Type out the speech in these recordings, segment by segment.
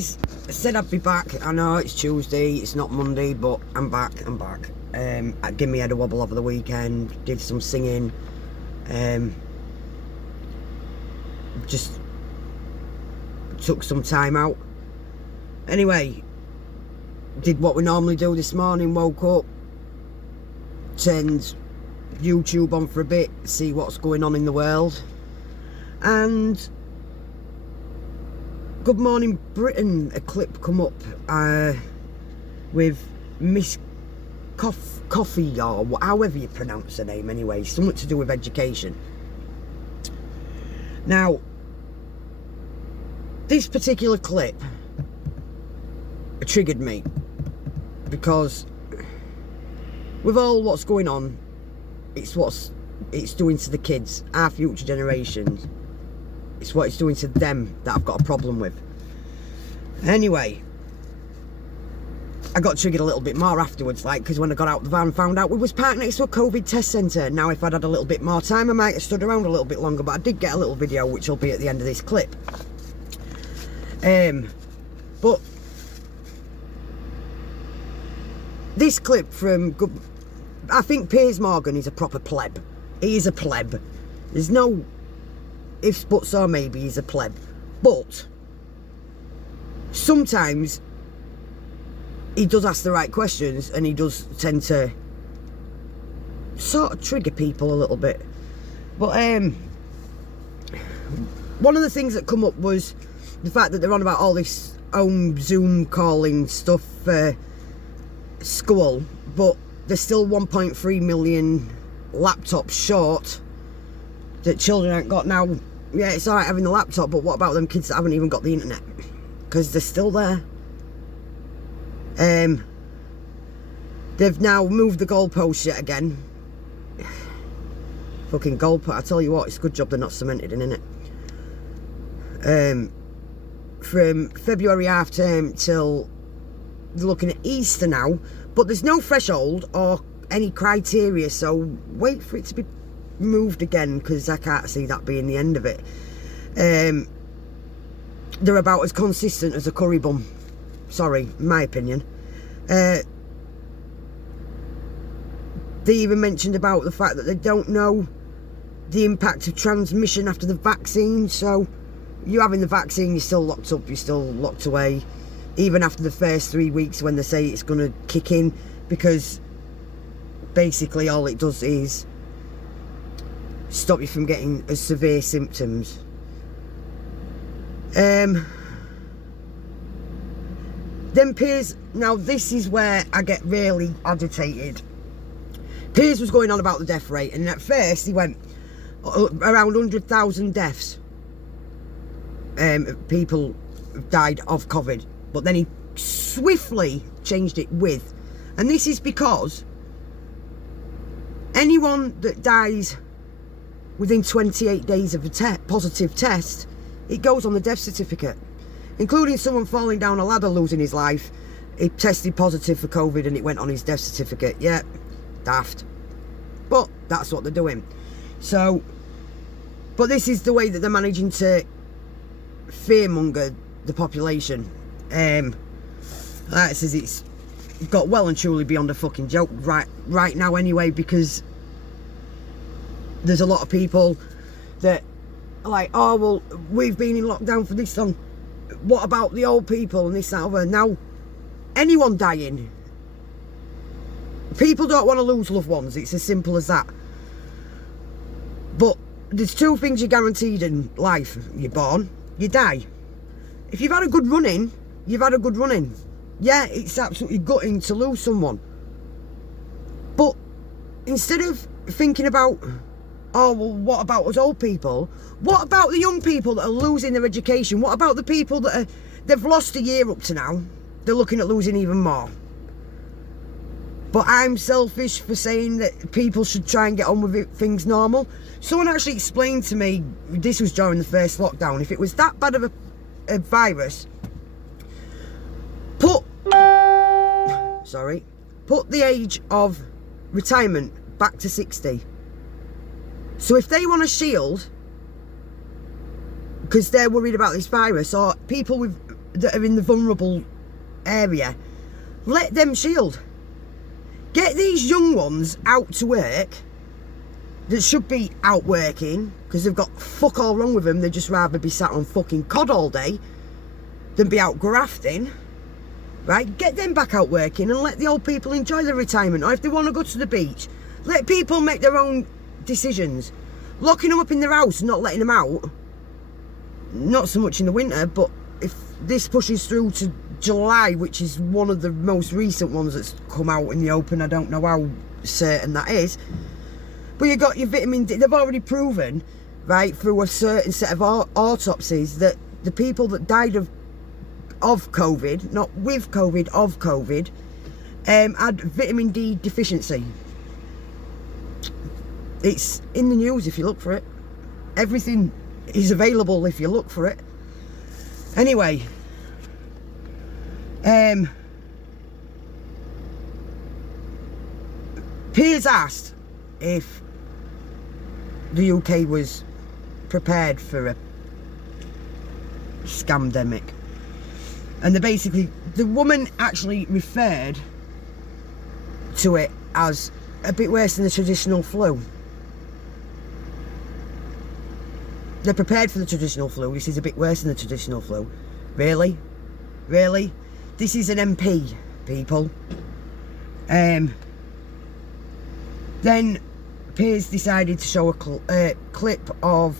guys, I said I'd be back. I know it's Tuesday, it's not Monday, but I'm back. I gave me head a wobble over the weekend, did some singing, just took some time out. Anyway, did what we normally do this morning, woke up, turned YouTube on for a bit, see what's going on in the world, and Good Morning Britain, a clip come up with Miss Coffee, or however you pronounce her name anyway, something to do with education. Now, this particular clip triggered me because with all what's going on, it's what it's doing to the kids, our future generations. It's what it's doing to them that I've got a problem with. Anyway, I got triggered a little bit more afterwards, like, because when I got out the van and found out we was parked next to a COVID test centre. Now, if I'd had a little bit more time, I might have stood around a little bit longer, but I did get a little video, which will be at the end of this clip. But this clip from I think Piers Morgan is a proper pleb. He is a pleb. There's no ifs, buts, or maybe he's a pleb. But sometimes he does ask the right questions, and he does tend to sort of trigger people a little bit. But one of the things that come up was the fact that they're on about all this home Zoom calling stuff for school, but there's still 1.3 million laptops short that children haven't got. Now, yeah, it's alright having the laptop, but what about them kids that haven't even got the internet? Because they're still there. They've now moved the goalpost yet again. Fucking goalpost, I tell you what, it's a good job they're not cemented in it. From February half term till they're looking at Easter now, but there's no threshold or any criteria, so wait for it to be moved again, because I can't see that being the end of it. They're about as consistent as a curry bum. Sorry, in my opinion. They even mentioned about the fact that they don't know the impact of transmission after the vaccine. So you having the vaccine, you're still locked up, you're still locked away, even after the first 3 weeks when they say it's going to kick in, because basically all it does is stop you from getting as severe symptoms. Then Piers, now this is where I get really agitated. Piers was going on about the death rate, and at first he went around 100,000 deaths. People died of COVID, but then he swiftly changed it with, and this is because anyone that dies within 28 days of a positive test, it goes on the death certificate, including someone falling down a ladder losing his life. He tested positive for COVID and it went on his death certificate. Yeah, daft, but that's what they're doing. So, but this is the way that they're managing to fearmonger the population. Like it says, it's got well and truly beyond a fucking joke right now anyway, because there's a lot of people that are like, oh well, we've been in lockdown for this long, what about the old people and this, that, other. Now, anyone dying, people don't want to lose loved ones, it's as simple as that. But there's two things you're guaranteed in life: you're born, you die. If you've had a good run-in, you've had a good run-in. Yeah, it's absolutely gutting to lose someone, but instead of thinking about, oh well, what about us old people, what about the young people that are losing their education? What about the people that they've lost a year up to now, they're looking at losing even more? But I'm selfish for saying that people should try and get on with it, things normal. Someone actually explained to me, this was during the first lockdown, if it was that bad of a virus, put the age of retirement back to 60. So if they want a shield, because they're worried about this virus, or people with that are in the vulnerable area, let them shield. Get these young ones out to work that should be out working because they've got fuck all wrong with them. They'd just rather be sat on fucking cod all day than be out grafting, right? Get them back out working and let the old people enjoy their retirement. Or if they want to go to the beach, let people make their own decisions. Locking them up in their house and not letting them out, not so much in the winter, but if this pushes through to July, which is one of the most recent ones that's come out in the open, I don't know how certain that is, but you got your vitamin D. They've already proven, right, through a certain set of autopsies that the people that died of COVID, not with COVID, of COVID, had vitamin D deficiency. It's in the news if you look for it. Everything is available if you look for it. Anyway, Piers asked if the UK was prepared for a scamdemic, and the woman actually referred to it as a bit worse than the traditional flu. They're prepared for the traditional flu. This is a bit worse than the traditional flu. Really? Really? This is an MP, people. Then Piers decided to show a clip of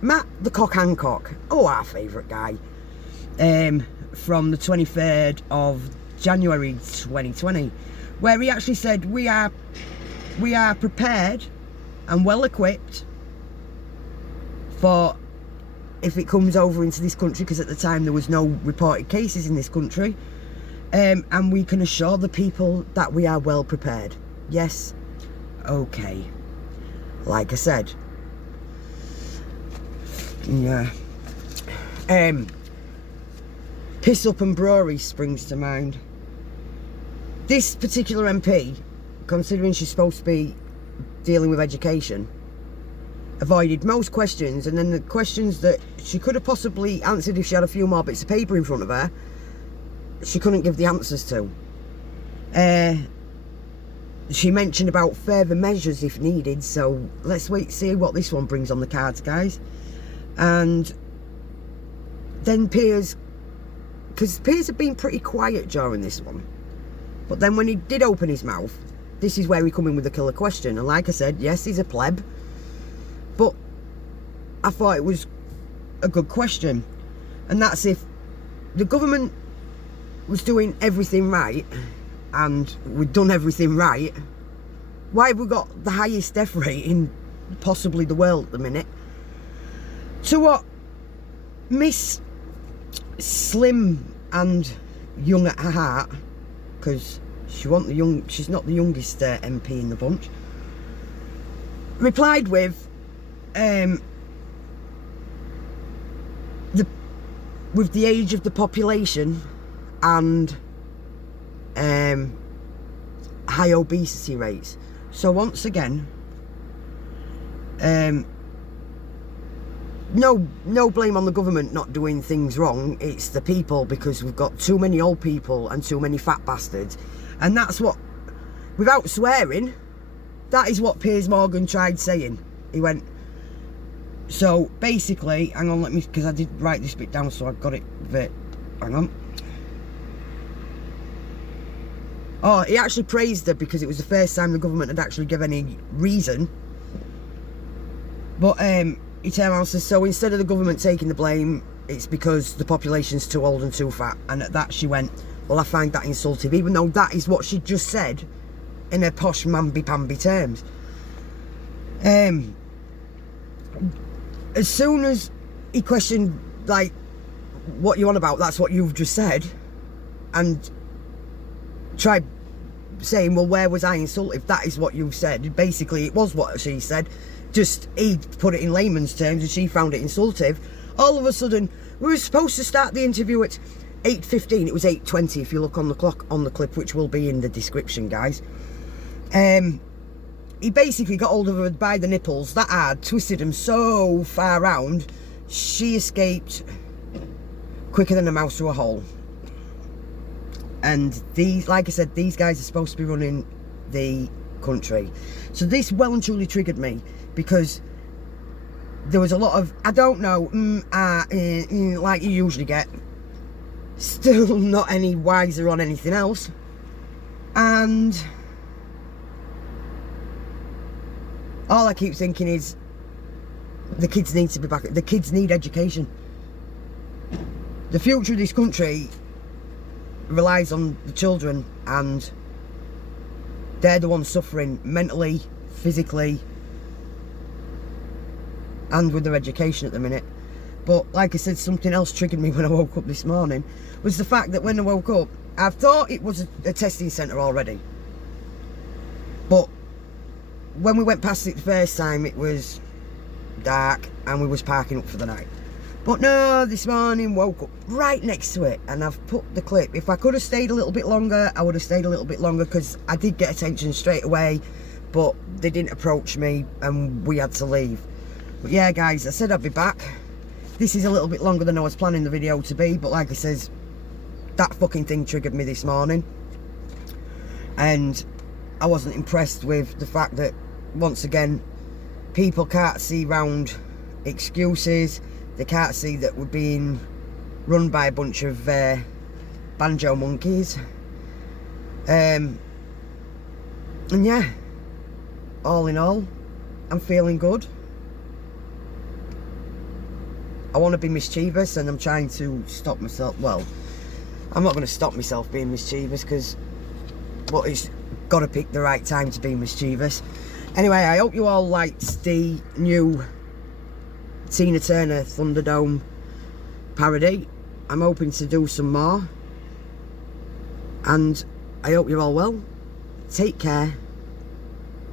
Matt the Cock Hancock, our favourite guy, from the 23rd of January 2020, where he actually said, we are prepared and well equipped for if it comes over into this country, because at the time there was no reported cases in this country, and we can assure the people that we are well prepared. Yes, okay. Like I said, yeah. Piss Up and Brewery springs to mind. This particular MP, considering she's supposed to be dealing with education, avoided most questions, and then the questions that she could have possibly answered if she had a few more bits of paper in front of her, she couldn't give the answers to. She mentioned about further measures if needed, so let's wait to see what this one brings on the cards, guys. And then Piers, because Piers had been pretty quiet during this one, but then when he did open his mouth, this is where he come in with a killer question. And like I said, yes, he's a pleb, but I thought it was a good question, and that's if the government was doing everything right and we'd done everything right, why have we got the highest death rate in possibly the world at the minute? To what Miss Slim and young at her heart, because she's not the youngest MP in the bunch, replied with the age of the population and high obesity rates. So once again, no blame on the government not doing things wrong. It's the people, because we've got too many old people and too many fat bastards. And that's what, without swearing, that is what Piers Morgan tried saying. He went, so basically, hang on, let me, because I did write this bit down, so I've got it hang on. Oh, he actually praised her because it was the first time the government had actually given any reason. But he turned around and says, so instead of the government taking the blame, it's because the population's too old and too fat. And at that she went, well, I find that insultive, even though that is what she just said in her posh mamby-pamby terms. As soon as he questioned, like, what you on about, that's what you've just said, and tried saying, well, where was I insulted? That is what you've said. Basically, it was what she said, just he put it in layman's terms and she found it insultive. All of a sudden, we were supposed to start the interview at 8:15. It was 8:20 if you look on the clock on the clip, which will be in the description, guys. He basically got hold of her by the nipples that hard, twisted them so far round, she escaped quicker than a mouse through a hole. And these, like I said, these guys are supposed to be running the country. So this well and truly triggered me, because there was a lot of, I don't know, like you usually get. Still not any wiser on anything else. And all I keep thinking is, the kids need to be back. The kids need education. The future of this country relies on the children, and they're the ones suffering mentally, physically, and with their education at the minute. But like I said, something else triggered me when I woke up this morning, was the fact that when I woke up, I thought it was a testing centre already. But when we went past it the first time, it was dark and we was parking up for the night. But no, this morning woke up right next to it, and I've put the clip. If I could have stayed a little bit longer, I would have stayed a little bit longer, because I did get attention straight away, but they didn't approach me and we had to leave. But yeah, guys, I said I'd be back. This is a little bit longer than I was planning the video to be, but like I says, that fucking thing triggered me this morning. And I wasn't impressed with the fact that, once again, people can't see round excuses. They can't see that we're being run by a bunch of banjo monkeys. And yeah, all in all, I'm feeling good. I want to be mischievous, and I'm trying to stop myself. Well, I'm not going to stop myself being mischievous, because, but it's got to pick the right time to be mischievous. Anyway, I hope you all liked the new Tina Turner Thunderdome parody. I'm hoping to do some more, and I hope you're all well. Take care,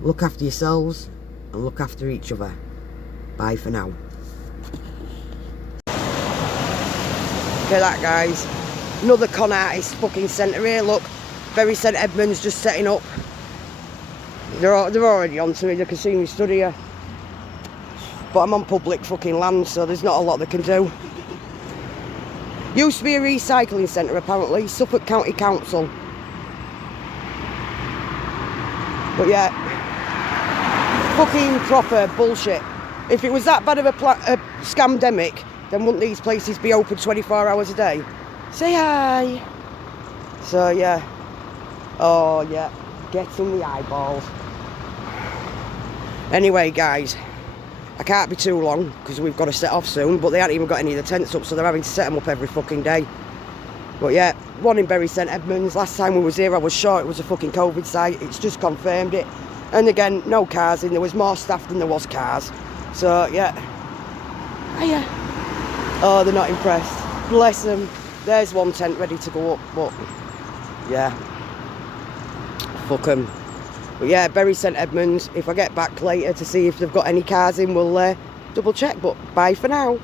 look after yourselves, and look after each other. Bye for now. Look at that, guys. Another con artist fucking centre here. Look, Bury St Edmunds just setting up. They're already on to me. They can see me stood here. But I'm on public fucking land, so there's not a lot they can do. Used to be a recycling centre, apparently. Suffolk County Council. But yeah, fucking proper bullshit. If it was that bad of a scamdemic, then wouldn't these places be open 24 hours a day? Say hi. So yeah. Oh yeah, get in the eyeballs. Anyway, guys, I can't be too long, because we've got to set off soon, but they haven't even got any of the tents up, so they're having to set them up every fucking day. But yeah, one in Bury St Edmunds. Last time we was here, I was sure it was a fucking COVID site. It's just confirmed it. And again, no cars in. There was more staff than there was cars. So yeah. Hiya. Oh, they're not impressed. Bless them. There's one tent ready to go up, but yeah. Fuck them. But yeah, Bury St Edmunds. If I get back later to see if they've got any cars in, we'll double check. But bye for now.